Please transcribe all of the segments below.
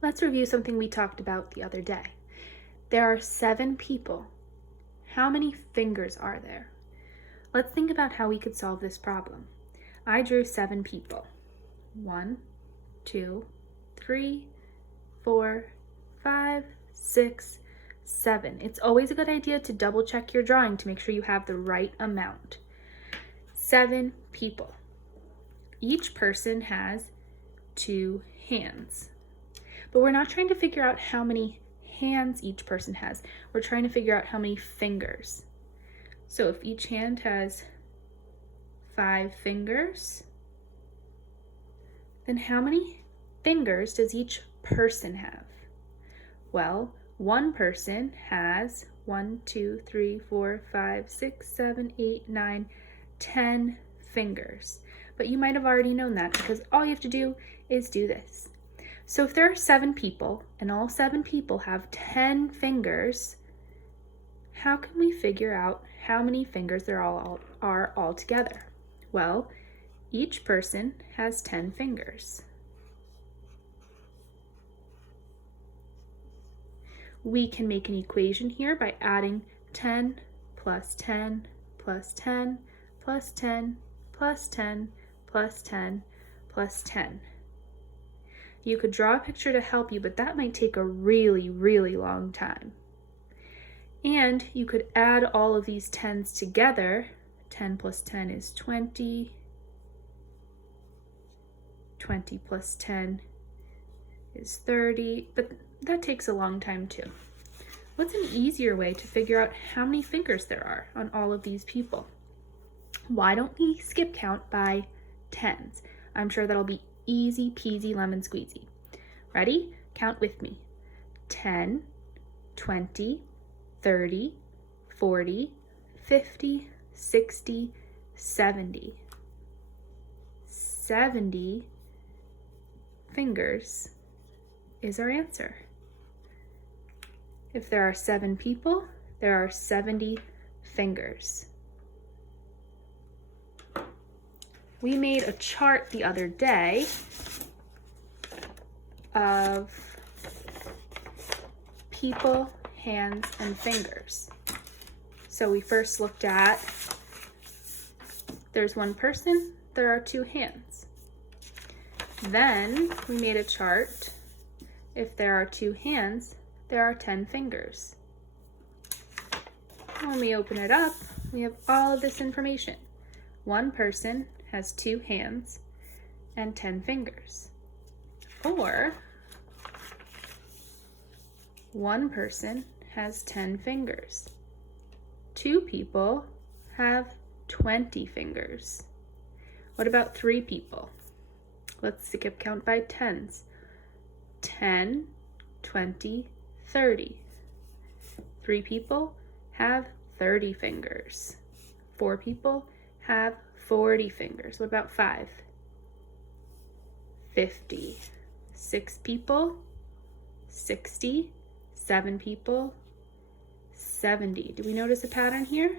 Let's review something we talked about the other day. There are 7 people. How many fingers are there? Let's think about how we could solve this problem. I drew 7 people. 1, 2, 3, 4, 5, 6, 7. It's always a good idea to double check your drawing to make sure you have the right amount. 7 people. Each person has 2 hands. But we're not trying to figure out how many hands each person has. We're trying to figure out how many fingers. So if each hand has 5 fingers, then how many fingers does each person have? Well, one person has 1, 2, 3, 4, 5, 6, 7, 8, 9, 10 fingers. But you might have already known that because all you have to do is do this. So if there are 7 people and all 7 people have 10 fingers, how can we figure out how many fingers there are all together? Well, each person has 10 fingers. We can make an equation here by adding 10 plus 10 plus 10 plus 10 plus 10 plus 10 plus 10. You could draw a picture to help you, but that might take a really, really long time. And you could add all of these 10s together. 10 plus 10 is 20. 20 plus 10 is 30, but that takes a long time too. What's an easier way to figure out how many fingers there are on all of these people? Why don't we skip count by 10s? I'm sure that'll be easy peasy lemon squeezy. Ready? Count with me. 10, 20, 30, 40, 50, 60, 70. 70 fingers is our answer. If there are 7 people, there are 70 fingers. We made a chart the other day of people, hands, and fingers. So we first looked at, there's 1 person, there are 2 hands. Then we made a chart. If there are 2 hands, there are 10 fingers. When we open it up, we have all of this information. 1 person has 2 hands and 10 fingers. Or 1 person has 10 fingers. 2 people have 20 fingers. What about 3 people? Let's skip count by 10s. 10, 20, 30. 3 people have 30 fingers. 4 people have 40 fingers. What about 5? 50. 6 people, 60. 7 people, 70. Do we notice a pattern here?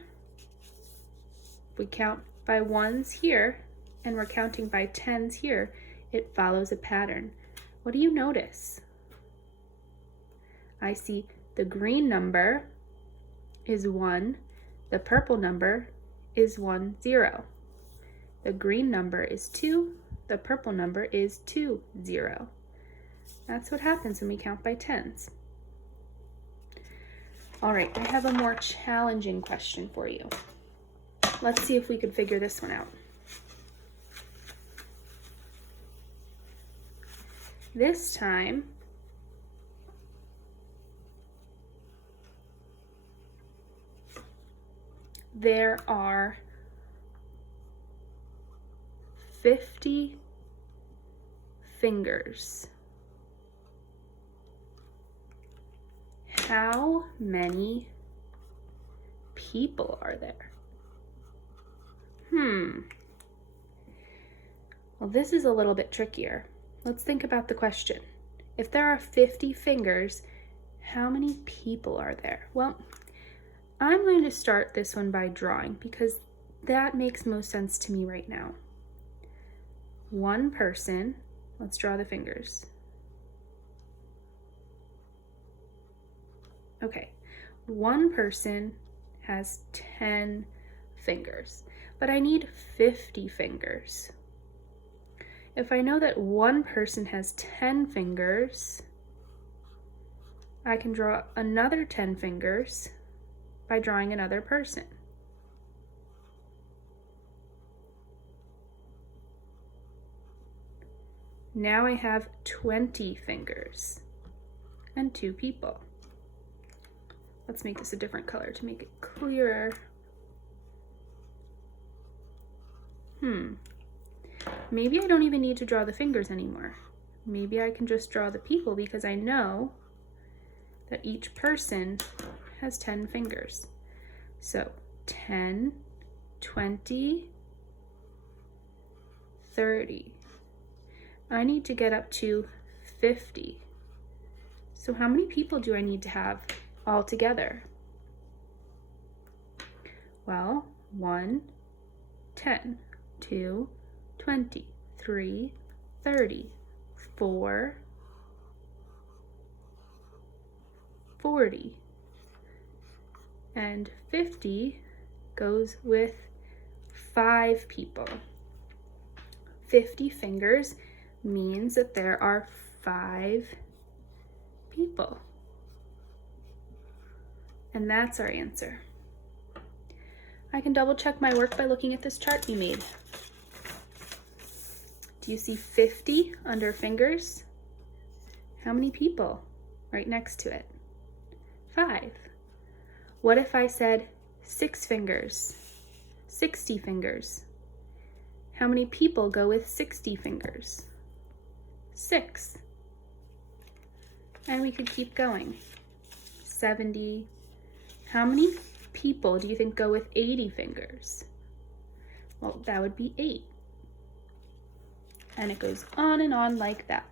If we count by 1s here and we're counting by 10s here, it follows a pattern. What do you notice? I see the green number is 1, the purple number is 1, 0. The green number is 2, the purple number is 2, 0. That's what happens when we count by 10s. All right, I have a more challenging question for you. Let's see if we can figure this one out. This time, there are 50 fingers. How many people are there? Well, this is a little bit trickier. Let's think about the question. If there are 50 fingers, how many people are there? Well, I'm going to start this one by drawing because that makes most sense to me right now. 1 person, let's draw the fingers. Okay, one person has 10 fingers, but I need 50 fingers. If I know that one person has 10 fingers, I can draw another 10 fingers by drawing another person. Now I have 20 fingers and 2 people. Let's make this a different color to make it clearer. Maybe I don't even need to draw the fingers anymore. Maybe I can just draw the people because I know that each person has 10 fingers. So 10, 20, 30. I need to get up to 50. So how many people do I need to have all together? Well, 1, 10, 2, 20, 3, 30, 4, 40, and 50 goes with 5 people. 50 fingers means that there are 5 people. And that's our answer. I can double check my work by looking at this chart you made. Do you see 50 under fingers? How many people right next to it? 5. What if I said 6 fingers? 60 fingers. How many people go with 60 fingers? 6. And we could keep going. 70. How many people do you think go with 80 fingers? Well, that would be 8. And it goes on and on like that.